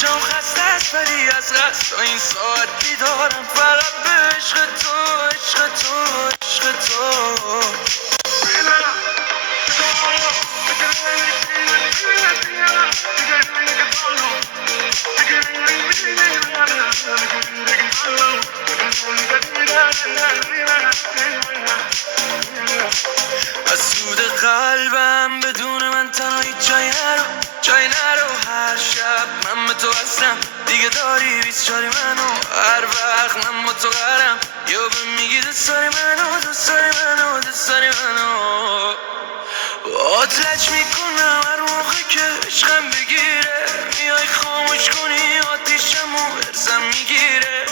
چشم خسته است ولی از قصد تا این ساعت بیدارم فقط به عشق تو عشق تو عشق تو. از سود قلبم بدون من تنهایی جای نرو هر شب من به تو هستم دیگه داری 24 منو هر وقت من با تو قرم یا به میگی دوست داری منو دوست داری منو دوست داری منو آتلج میکنم هر موقع که عشقم بگیره میای خاموش کنی آتیشمو ارزم میگیره